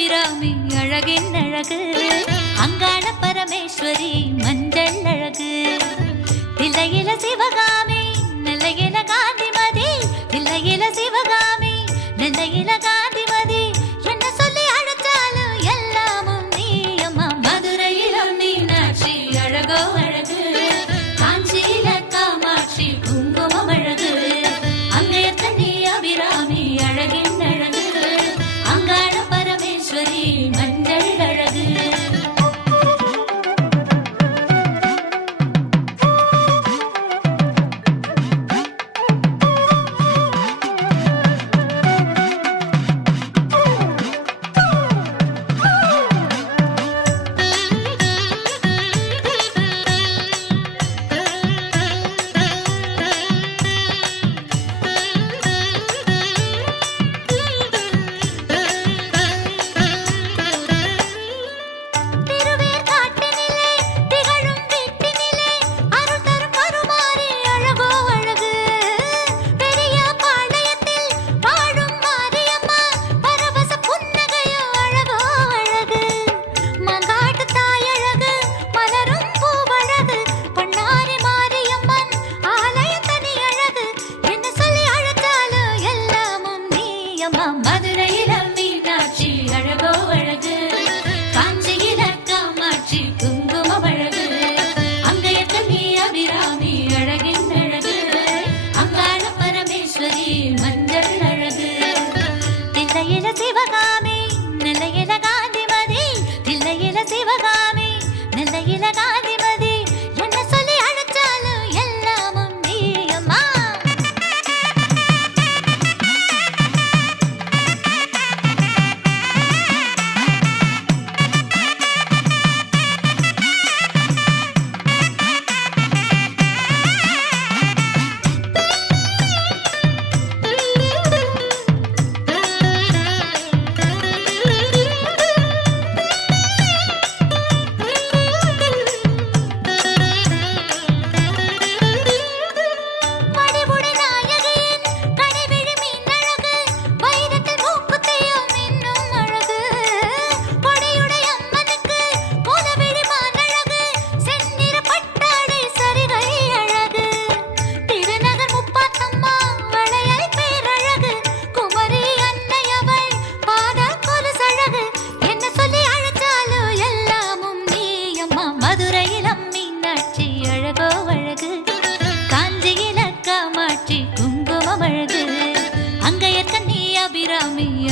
அபிராமி அழகின் அழகு அங்காள பரமேஸ்வரி மஞ்சள் அழகு தில்லையில சிவகாமி நெல்லையில காந்திமதி தில்லையில சிவகாமி நெல்லையில காந்திமதி என்ன சொல்லி அழைச்சாலும் எல்லாமும் நீ அம்மா மதுரையிலும் மீனாட்சி அழகோ அழகு காஞ்சியில காமாட்சி குங்குமம் அழகு அங்கையத்த நீ அபிராமி அழகின் அழகு அங்காள பரமேஸ்வரி மஞ்சள் அழகு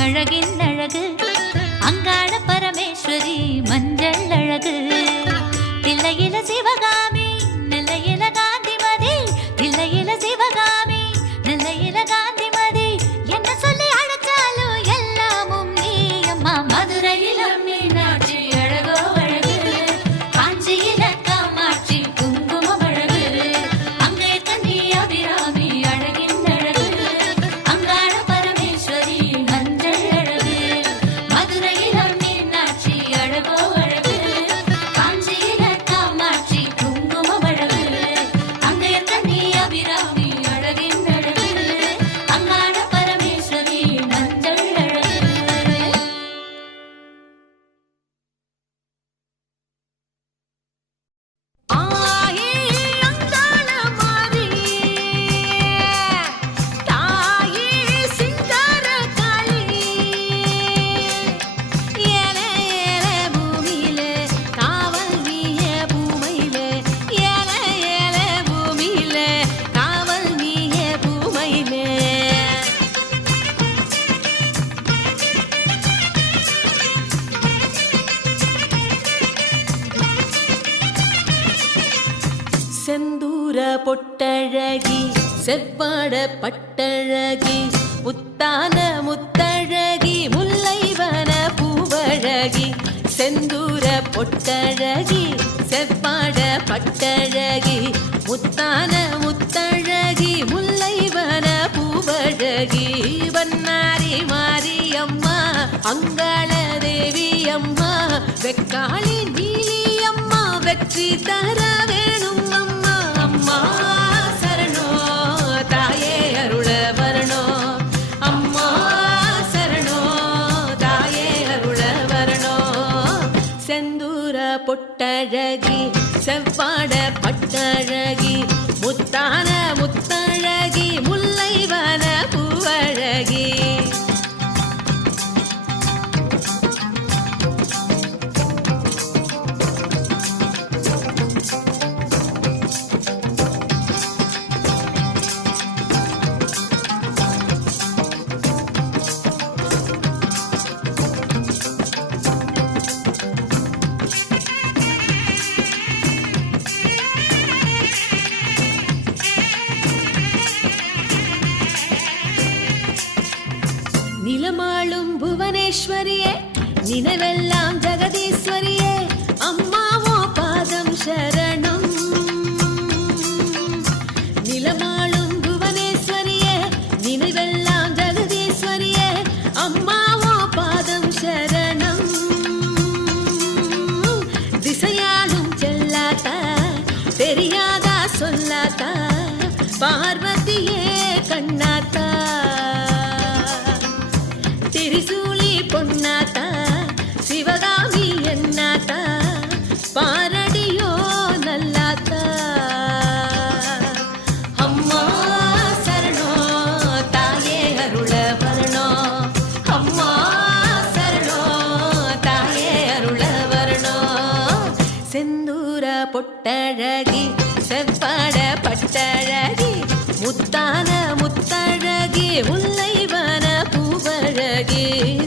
அழகின் அழகு அங்காள பரமேஸ்வரி மஞ்சள் அழகு தில்லையில சிவகாமி நெல்லையில காந்திமதி தில்லையில சிவகாமி நெல்லையில காந்திமதி என்ன சொல்லி அழைச்சாலும் எல்லாமும் நீ அம்மா மதுரையில மீனாட்சி அழகோ அழகு காஞ்சியில காமாட்சி குங்குமம் அழகு அங்கே கண்ணி அபிராமி அழகின் அழகு அங்காள பரமேஸ்வரி மஞ்சள் அழகு மதுரையில மீனாட்சி அழகோ அழகு காஞ்சியில காமாட்சி குங்குமம் அழகு அங்கே கண்ணி அபிராமி அழகின் அழகு அங்காள பரமேஸ்வரி மஞ்சள் அழகு ஆயே அங்காள மாரி தாயே சிங்கார காளி ஏல ஏல பூமியிலே காவல் நீயே பூமையிலே ஏல ஏல பூமியிலே காவல் நீயே பூமையிலே செந்தூர பொட்டழகி செவ்வாட பட்டழகி முத்தான முத்தழகி முல்லைவன பூவழகி செந்தூர பொட்டழகி செவ்வாட பட்டழகி முத்தான முத்தழகி முல்லைவன பூவழகி வண்ணாரி மாரியம்மா அங்காள தேவி அம்மா வெக்காளி நீலி அம்மா வெற்றி தர வேணும் அம்மா அம்மா சரணோ தாயே அருள வரணோ அம்மா சரணோ தாயே அருள பொட்டழகி செவ்வாட பட்டழகி முத்தான முத்தழகி முல்லைவன பூவழகி நிலமாளும் புவனேஸ்வரியே நினைவெல்லாம் ஜெகதீஸ்வரியே அம்மாவோ பாதம் சரணம் நிலமாளும் புவனேஸ்வரியே நினைவெல்லாம் ஜெகதீஸ்வரியே அம்மாவோ பாதம் சரணம் திசையாலும் செல்லாதா தெரியாதா சொல்லாதா பார்வதியே கண்ணாத்தா திரிசூலி பொன்னாத்தா சிவகாமி என்னாத்தா பாரடியோ நல்லாத்தா அம்மா சரணோ தாயே அருள வரணோ அம்மா சரணோ தாயே அருள வரணோ செந்தூர பொட்டழகி செவ்வாட பட்டழகி முத்தான முத்தழகி முல்லைவன பூவழகி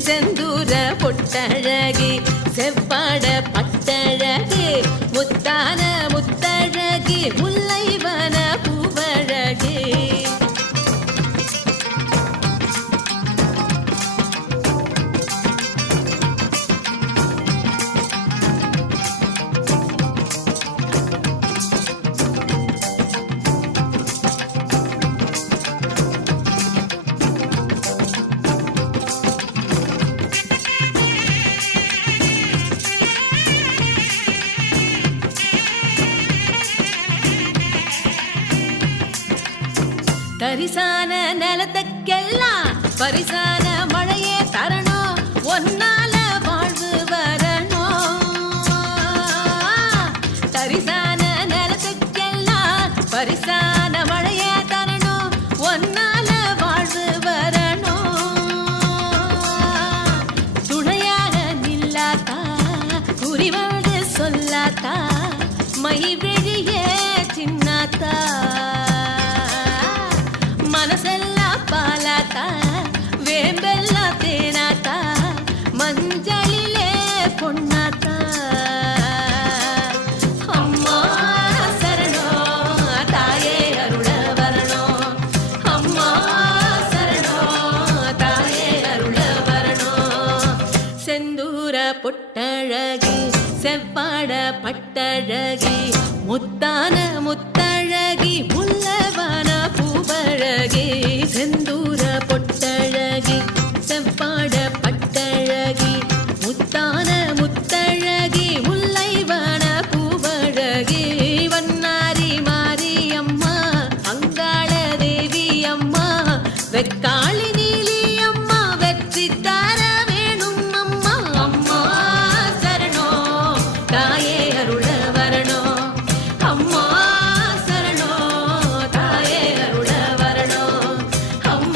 செந்தூர பொட்டழகி செவ்வாட பட்டழகி முத்தான முத்தழகி முல்லைவன பூவழகி தரிசான நிலத்துக்கெல்லாம் பரிசான மழையே தரணும் ஒன்னால வாழ்வு வரணும் தரிசான நிலத்துக்கெல்லாம் பரிசான மழையே தரணும் ஒன்னால வாழ்வு வரணும் துணையாக நில்லாத்தா குறிவாடு சொல்லாத்தா மை விழியே சின்னாத்தா மனசெல்லாம் பாலாத்தா வேம்பெல்லாம் தேனாத்தா மஞ்சளிலே பொன்னாத்தா அம்மா சரணோ தாயே அருள வரணோ அம்மா சரணோ தாயே அருள வரணோ செந்தூர பொட்டழகி செவ்வாட பட்டழகி முத்தான முத்தழகி முல்லவன பூவழகி செந்தூர பொட்டழகி செவ்வாட பட்டழகி முத்தான முத்தழகி முல்லைவன பூவழகி வண்ணாரி மாரி அம்மா அங்காள தேவி அம்மா வெக்காளி நீலி அம்மா வெற்றி தர வேணும் அம்மா அம்மா சரணோ தாயே அருள வரணோ அம்மா சரணோ தாயே அருள வரணோ அம்மா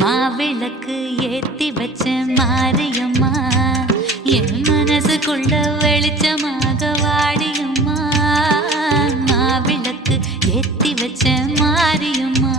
மாவிளக்கு ஏத்தி வச்ச மாரியம்மா என் மனசுக்குள்ள வெளிச்சமாக வாடியம்மா மாவிளக்கு ஏத்தி வச்ச மாரியம்மா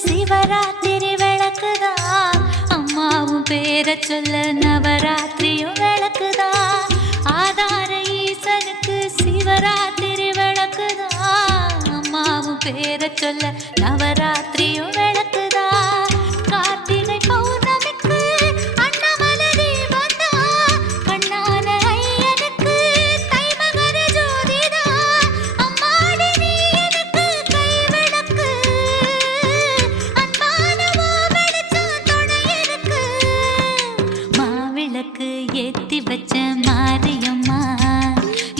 சிவராத்திரி விளக்குதான் அம்மாவும் பேரை சொல்ல நவராத்திரியும் விளக்குதான் ஆதார ஈசனுக்கு சிவராத்திரி விளக்குதான் அம்மாவும் பேரை சொல்ல நவராத்திரியும் விளக்குதான் கார்த்திகை பௌர்ணமிக்கு அண்ணாமலை வந்தான் கண்ணான ஐயனுக்கு தைமகர ஜோதிதான் அம்மாடி நீ எனக்கு கை விளக்கு ஏத்தி வச்ச மாரியம்மா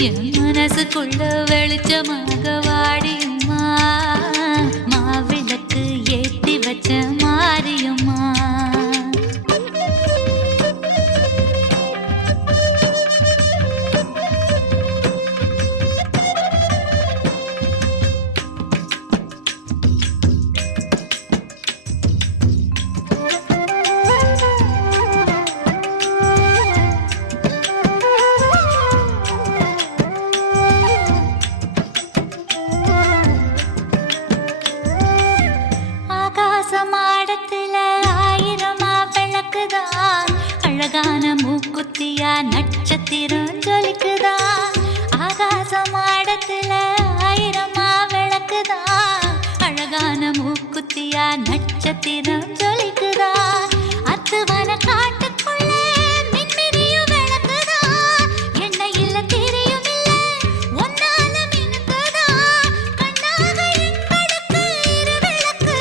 என் மனசுக்குள்ள வெளிச்சமாக வாடியம்மா மாவிளக்கு ஏத்தி வச்ச மாரியம்மா மாடத்துல ஆயிரமா விளக்குதான் அழகான மூக்குத்தியா நட்சத்திரம் ஜொலிக்குதான் ஆகாச மாடத்துல ஆயிரமா விளக்குதான் அழகான மூக்குத்தியா நட்சத்திரம் ஜொலிக்குதான் அத்துவன காட்டுக்குள்ள மின்மினியும் விளக்குதான் எண்ணெயில திரியும் இல்ல ஒன்னால மினுக்குதான் கண்ணாக எங்களுக்கு இரு விளக்கு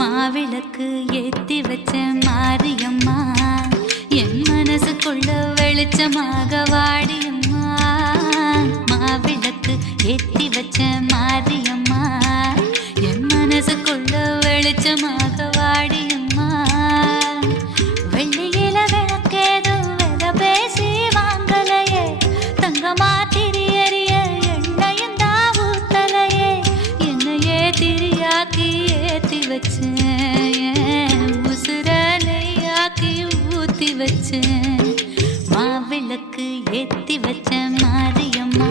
மாவிளக்கு ஏத்தி வச்ச மாரியம்மா என் மனசுக்குள்ள வெளிச்சமாக வாடியம்மா மாவிளக்கு ஏத்தி வச்ச மாரியம்மா என் மனசுக்குள்ள வெளிச்சமாக வாடியம்மா வெள்ளியில விளக்கேதோ வில பேசி வாங்கலையே தங்கமா திரியறிய எண்ணெயும் தாவூத்தலையே என்னையே திரியாக்கி ஏத்தி வச்சேன் உசுரலையாக்கி ஊத்தி வச்சேன் மாவிளக்கு ஏத்தி வச்ச மாரியம்மா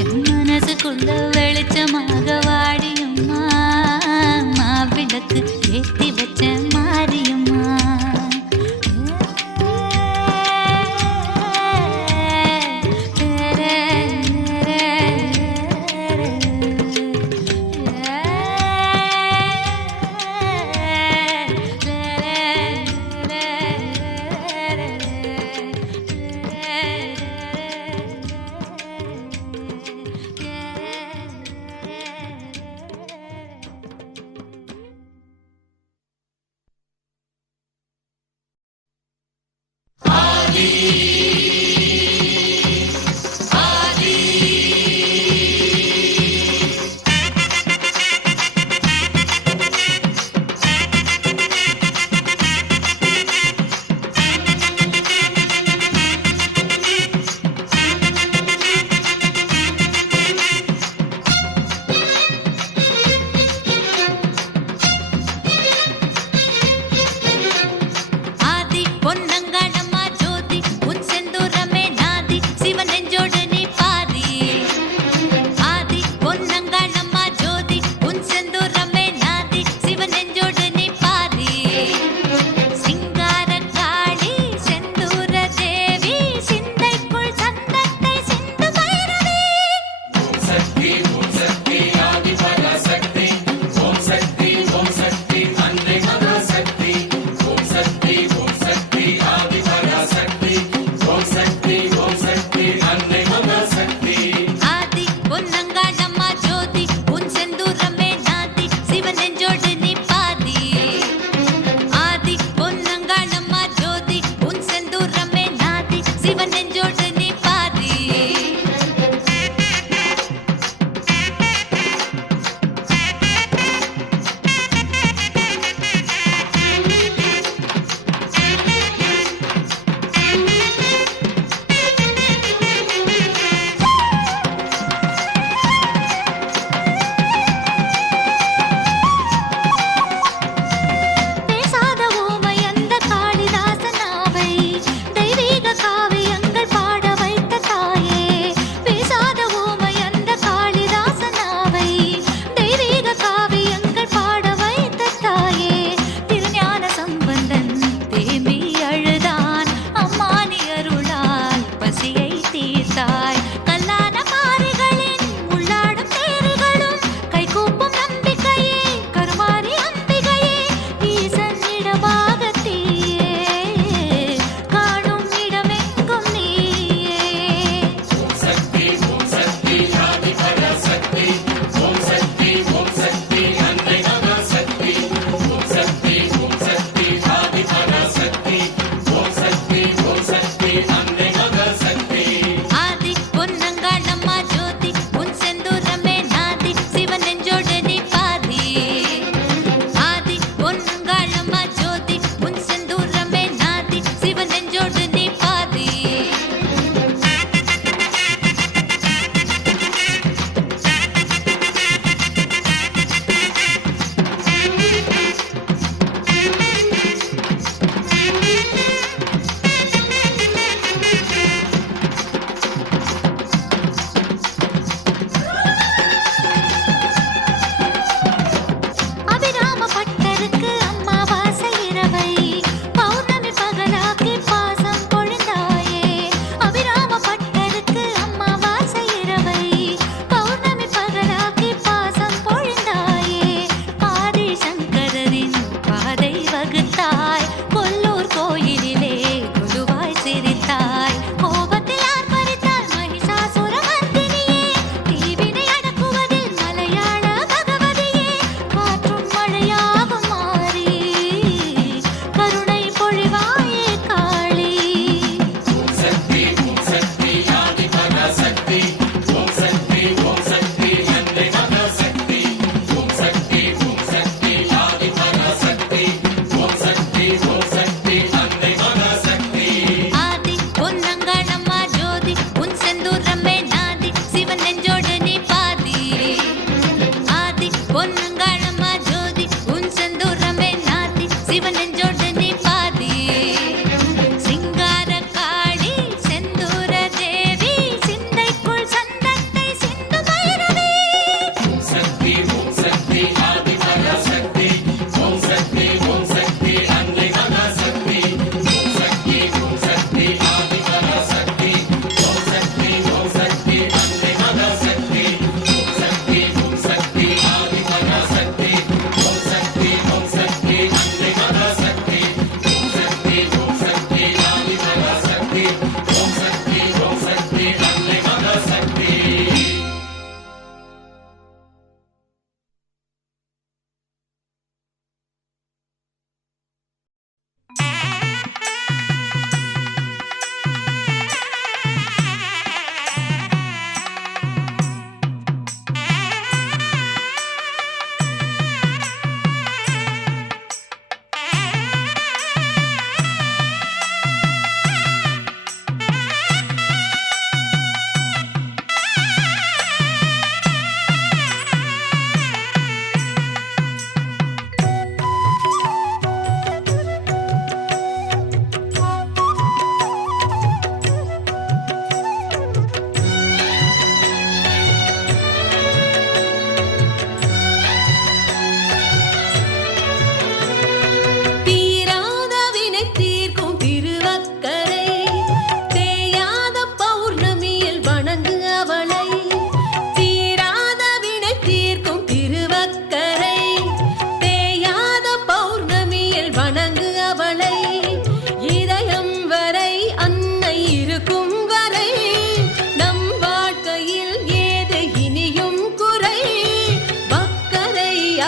என் மனசுக்குள்ள வெளிச்சமாக வாடியம்மா மாவிளக்கு ஏத்தி வச்ச மாரியம்மா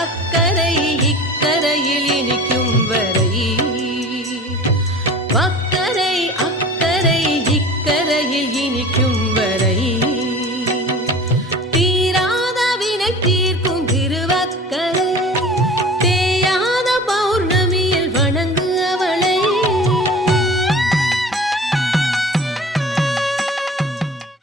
அக்கறை